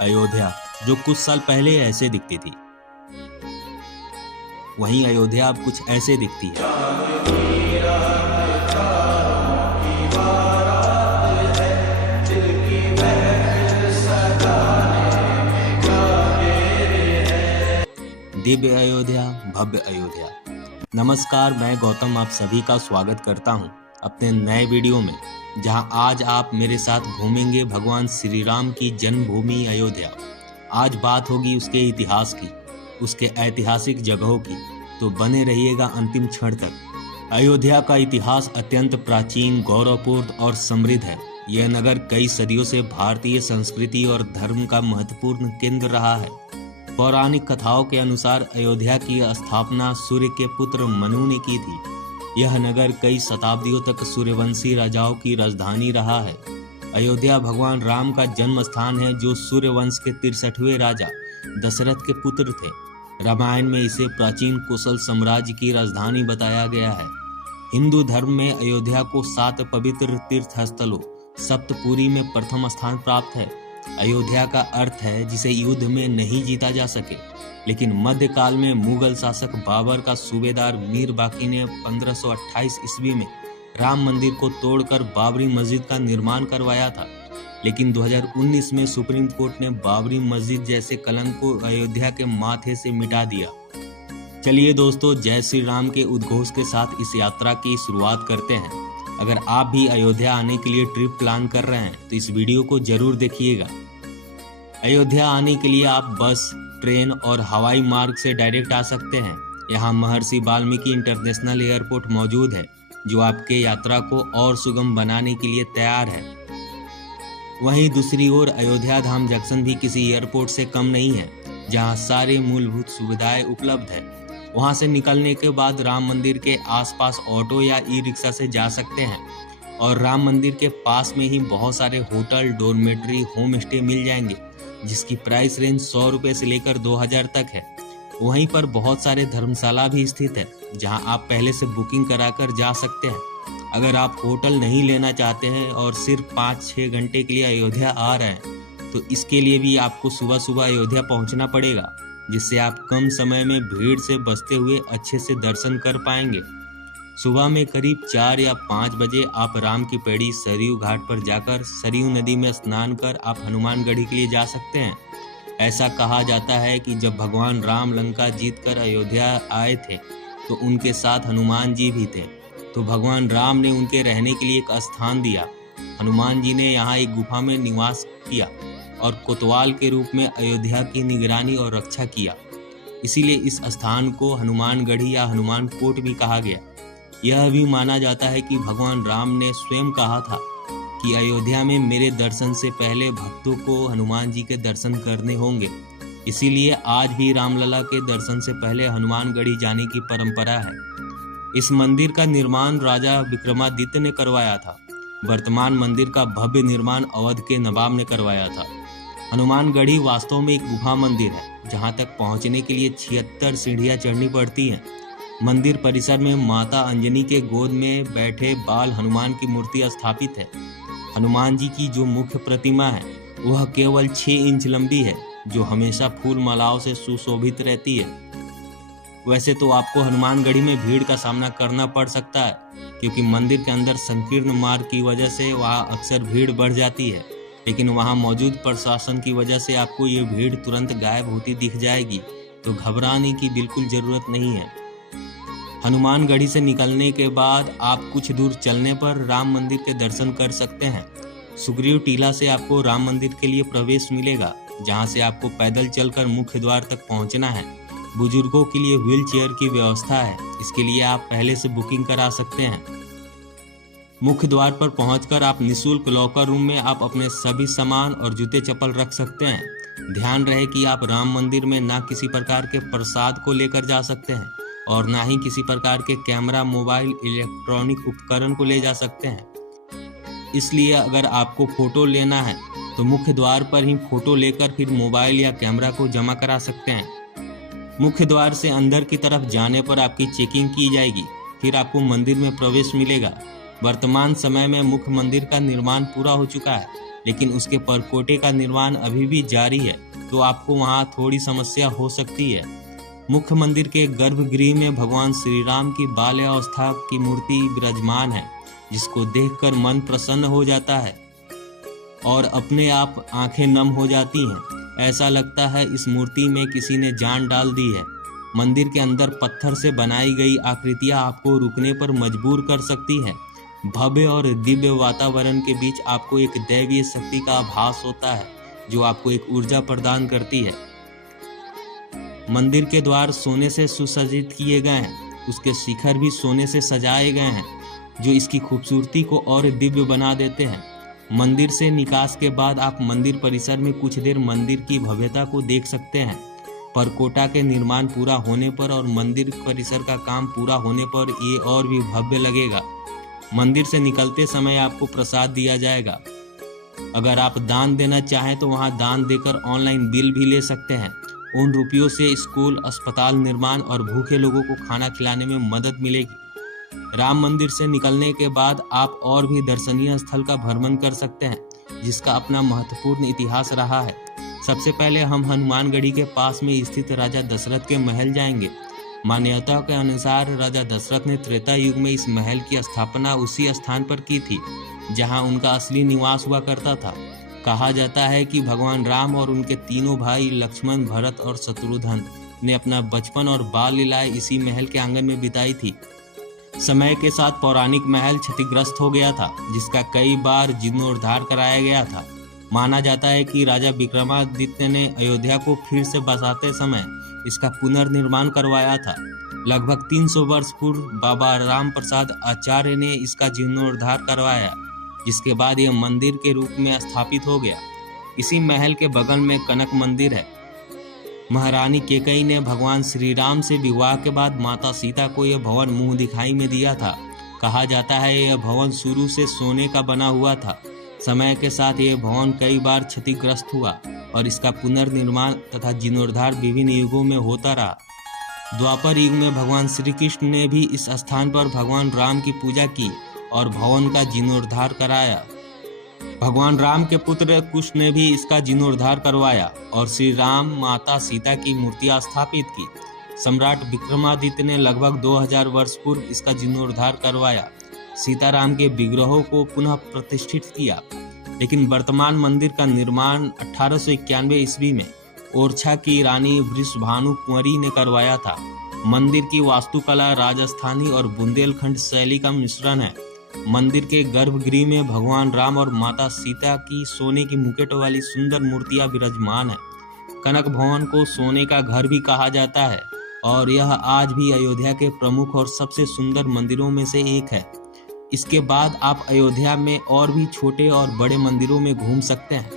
अयोध्या जो कुछ साल पहले ऐसे दिखती थी, वहीं अयोध्या अब कुछ ऐसे दिखती है। दिव्य अयोध्या, भव्य अयोध्या। नमस्कार, मैं गौतम आप सभी का स्वागत करता हूं अपने नए वीडियो में, जहां आज आप मेरे साथ घूमेंगे भगवान श्री राम की जन्मभूमि अयोध्या। आज बात होगी उसके इतिहास की, उसके ऐतिहासिक जगहों की, तो बने रहिएगा अंतिम क्षण तक। अयोध्या का इतिहास अत्यंत प्राचीन, गौरवपूर्ण और समृद्ध है। यह नगर कई सदियों से भारतीय संस्कृति और धर्म का महत्वपूर्ण केंद्र रहा है। पौराणिक कथाओं के अनुसार अयोध्या की स्थापना सूर्य के पुत्र मनु ने की थी। यह नगर कई शताब्दियों तक सूर्यवंशी राजाओं की राजधानी रहा है। अयोध्या भगवान राम का जन्म स्थान है, जो सूर्यवंश के 63वें राजा दशरथ के पुत्र थे। रामायण में इसे प्राचीन कुशल साम्राज्य की राजधानी बताया गया है। हिंदू धर्म में अयोध्या को 7 पवित्र तीर्थ स्थलों सप्तपुरी में प्रथम स्थान प्राप्त है। अयोध्या का अर्थ है जिसे युद्ध में नहीं जीता जा सके, लेकिन मध्यकाल में मुगल शासक बाबर का सूबेदार मीर बाकी ने 1528 ईस्वी में राम मंदिर को तोड़कर बाबरी मस्जिद का निर्माण करवाया था। लेकिन 2019 में सुप्रीम कोर्ट ने बाबरी मस्जिद जैसे कलंक को अयोध्या के माथे से मिटा दिया। चलिए दोस्तों, जय श्री राम के उद्घोष के साथ इस यात्रा की शुरुआत करते हैं। अगर आप भी अयोध्या आने के लिए ट्रिप प्लान कर रहे हैं तो इस वीडियो को जरूर देखिएगा। अयोध्या आने के लिए आप बस, ट्रेन और हवाई मार्ग से डायरेक्ट आ सकते हैं। यहाँ महर्षि वाल्मीकि इंटरनेशनल एयरपोर्ट मौजूद है, जो आपके यात्रा को और सुगम बनाने के लिए तैयार है। वहीं दूसरी ओर अयोध्या धाम जंक्शन भी किसी एयरपोर्ट से कम नहीं है, जहाँ सारे मूलभूत सुविधाएं उपलब्ध है। वहां से निकलने के बाद राम मंदिर के आसपास ऑटो या ई रिक्शा से जा सकते हैं, और राम मंदिर के पास में ही बहुत सारे होटल, डोरमेट्री, होम स्टे मिल जाएंगे, जिसकी प्राइस रेंज 100 रुपये से लेकर 2000 तक है। वहीं पर बहुत सारे धर्मशाला भी स्थित है, जहां आप पहले से बुकिंग कराकर जा सकते हैं। अगर आप होटल नहीं लेना चाहते हैं और सिर्फ 5-6 घंटे के लिए अयोध्या आ रहे हैं, तो इसके लिए भी आपको सुबह सुबह अयोध्या पहुंचना पड़ेगा, जिससे आप कम समय में भीड़ से बचते हुए अच्छे से दर्शन कर पाएंगे। सुबह में करीब 4 या 5 बजे आप राम की पेड़ी सरयू घाट पर जाकर सरयू नदी में स्नान कर आप हनुमानगढ़ी के लिए जा सकते हैं। ऐसा कहा जाता है कि जब भगवान राम लंका जीतकर अयोध्या आए थे, तो उनके साथ हनुमान जी भी थे। तो भगवान राम ने उनके रहने के लिए एक स्थान दिया। हनुमान जी ने यहाँ एक गुफा में निवास किया और कोतवाल के रूप में अयोध्या की निगरानी और रक्षा किया। इसीलिए इस स्थान को हनुमानगढ़ी या हनुमान कोट भी कहा गया। यह भी माना जाता है कि भगवान राम ने स्वयं कहा था कि अयोध्या में मेरे दर्शन से पहले भक्तों को हनुमान जी के दर्शन करने होंगे। इसीलिए आज भी रामलला के दर्शन से पहले हनुमानगढ़ी जाने की परंपरा है। इस मंदिर का निर्माण राजा विक्रमादित्य ने करवाया था। वर्तमान मंदिर का भव्य निर्माण अवध के नवाब ने करवाया था। हनुमानगढ़ी वास्तव में एक गुफा मंदिर है, जहां तक पहुंचने के लिए 76 सीढ़ियां चढ़नी पड़ती हैं। मंदिर परिसर में माता अंजनी के गोद में बैठे बाल हनुमान की मूर्ति स्थापित है। हनुमान जी की जो मुख्य प्रतिमा है वह केवल 6 इंच लंबी है, जो हमेशा फूल मालाओं से सुशोभित रहती है। वैसे तो आपको हनुमानगढ़ी में भीड़ का सामना करना पड़ सकता है, क्योंकि मंदिर के अंदर संकीर्ण मार्ग की वजह से वहाँ अक्सर भीड़ बढ़ जाती है, लेकिन वहाँ मौजूद प्रशासन की वजह से आपको ये भीड़ तुरंत गायब होती दिख जाएगी, तो घबराने की बिल्कुल जरूरत नहीं है। हनुमानगढ़ी से निकलने के बाद आप कुछ दूर चलने पर राम मंदिर के दर्शन कर सकते हैं। सुग्रीव टीला से आपको राम मंदिर के लिए प्रवेश मिलेगा, जहां से आपको पैदल चलकर मुख्य द्वार तक पहुंचना है। बुजुर्गों के लिए व्हील चेयर की व्यवस्था है, इसके लिए आप पहले से बुकिंग करा सकते हैं। मुख्य द्वार पर पहुंचकर आप निःशुल्क लॉकर रूम में आप अपने सभी सामान और जूते चप्पल रख सकते हैं। ध्यान रहे कि आप राम मंदिर में ना किसी प्रकार के प्रसाद को लेकर जा सकते हैं और ना ही किसी प्रकार के कैमरा, मोबाइल, इलेक्ट्रॉनिक उपकरण को ले जा सकते हैं। इसलिए अगर आपको फोटो लेना है तो मुख्य द्वार पर ही फोटो लेकर फिर मोबाइल या कैमरा को जमा करा सकते हैं। मुख्य द्वार से अंदर की तरफ जाने पर आपकी चेकिंग की जाएगी, फिर आपको मंदिर में प्रवेश मिलेगा। वर्तमान समय में मुख्य मंदिर का निर्माण पूरा हो चुका है। लेकिन उसके परकोटे का निर्माण अभी भी जारी है, तो आपको वहां थोड़ी समस्या हो सकती है। मुख्य मंदिर के गर्भगृह में भगवान श्री राम की बाल्यावस्था की मूर्ति विराजमान है, जिसको देखकर मन प्रसन्न हो जाता है और अपने आप आंखें नम हो जाती हैं। ऐसा लगता है इस मूर्ति में किसी ने जान डाल दी है। मंदिर के अंदर पत्थर से बनाई गई आकृतियां आपको रुकने पर मजबूर कर सकती हैं। भव्य और दिव्य वातावरण के बीच आपको एक दैवीय शक्ति का आभास होता है, जो आपको एक ऊर्जा प्रदान करती है। मंदिर के द्वार सोने से सुसज्जित किए गए हैं, उसके शिखर भी सोने से सजाए गए हैं, जो इसकी खूबसूरती को और दिव्य बना देते हैं। मंदिर से निकास के बाद आप मंदिर परिसर में कुछ देर मंदिर की भव्यता को देख सकते हैं। परकोटा के निर्माण पूरा होने पर और मंदिर परिसर का काम पूरा होने पर ये और भी भव्य लगेगा। मंदिर से निकलते समय आपको प्रसाद दिया जाएगा। अगर आप दान देना चाहें तो वहां दान देकर ऑनलाइन बिल भी ले सकते हैं। उन रुपयों से स्कूल, अस्पताल निर्माण और भूखे लोगों को खाना खिलाने में मदद मिलेगी। राम मंदिर से निकलने के बाद आप और भी दर्शनीय स्थल का भ्रमण कर सकते हैं, जिसका अपना महत्वपूर्ण इतिहास रहा है। सबसे पहले हम हनुमानगढ़ी के पास में स्थित राजा दशरथ के महल जाएंगे। मान्यता के अनुसार राजा दशरथ ने त्रेता युग में इस महल की स्थापना उसी स्थान पर की थी जहां उनका असली निवास हुआ करता था। कहा जाता है कि भगवान राम और उनके तीनों भाई लक्ष्मण, भरत और शत्रुघ्न ने अपना बचपन और बाल लीलाएं इसी महल के आंगन में बिताई थी। समय के साथ पौराणिक महल क्षतिग्रस्त हो गया था, जिसका कई बार जीर्णोद्धार कराया गया था। माना जाता है कि राजा विक्रमादित्य ने अयोध्या को फिर से बसाते समय इसका पुनर्निर्माण करवाया था। लगभग 300 वर्ष पूर्व बाबा राम प्रसाद आचार्य ने इसका जीर्णोद्धार करवाया, जिसके बाद यह मंदिर के रूप में स्थापित हो गया। इसी महल के बगल में कनक मंदिर है। महारानी कैकेयी ने भगवान श्री राम से विवाह के बाद माता सीता को यह भवन मुंह दिखाई में दिया था। कहा जाता है यह भवन शुरू से सोने का बना हुआ था। समय के साथ यह भवन कई बार क्षतिग्रस्त हुआ और इसका पुनर्निर्माण तथा जीर्णोद्धार विभिन्न युगों में होता रहा। द्वापर युग में भगवान श्री कृष्ण ने भी इस स्थान पर भगवान राम की पूजा की और भवन का जीर्णोद्धार कराया। भगवान राम के पुत्र कुश ने भी इसका जीर्णोद्धार करवाया और श्री राम, माता सीता की मूर्तियां स्थापित की। सम्राट विक्रमादित्य ने लगभग 2000 वर्ष पूर्व इसका जीर्णोद्धार करवाया, सीताराम के विग्रहों को पुनः प्रतिष्ठित किया। लेकिन वर्तमान मंदिर का निर्माण 1891 ईस्वी में ओरछा की रानी वृषभानु कुंवरी ने करवाया था। मंदिर की वास्तुकला राजस्थानी और बुंदेलखंड शैली का मिश्रण है। मंदिर के गर्भगृह में भगवान राम और माता सीता की सोने की मुकुट वाली सुंदर मूर्तियां विराजमान है। कनक भवन को सोने का घर भी कहा जाता है और यह आज भी अयोध्या के प्रमुख और सबसे सुंदर मंदिरों में से एक है। इसके बाद आप अयोध्या में और भी छोटे और बड़े मंदिरों में घूम सकते हैं।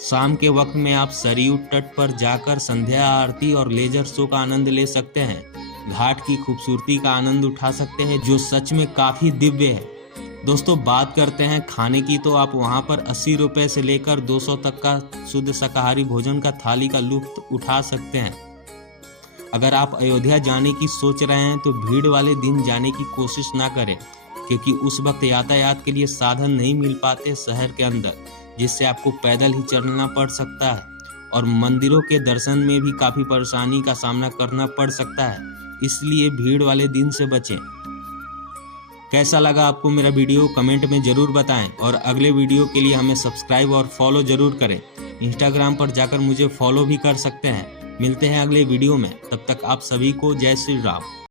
शाम के वक्त में आप सरयू तट पर जाकर संध्या आरती और लेजर शो का आनंद ले सकते हैं। घाट की खूबसूरती का आनंद उठा सकते हैं, जो सच में काफी दिव्य है। दोस्तों, बात करते हैं खाने की, तो आप वहां पर 80 रुपए से लेकर 200 तक का शुद्ध शाकाहारी भोजन का थाली का लुत्फ उठा सकते हैं। अगर आप अयोध्या जाने की सोच रहे हैं तो भीड़ वाले दिन जाने की कोशिश ना करें, क्योंकि उस वक्त यातायात के लिए साधन नहीं मिल पाते शहर के अंदर, जिससे आपको पैदल ही चलना पड़ सकता है और मंदिरों के दर्शन में भी काफी परेशानी का सामना करना पड़ सकता है। इसलिए भीड़ वाले दिन से बचें। कैसा लगा आपको मेरा वीडियो कमेंट में जरूर बताएं और अगले वीडियो के लिए हमें सब्सक्राइब और फॉलो जरूर करें। इंस्टाग्राम पर जाकर मुझे फॉलो भी कर सकते हैं। मिलते हैं अगले वीडियो में, तब तक आप सभी को जय श्री राम।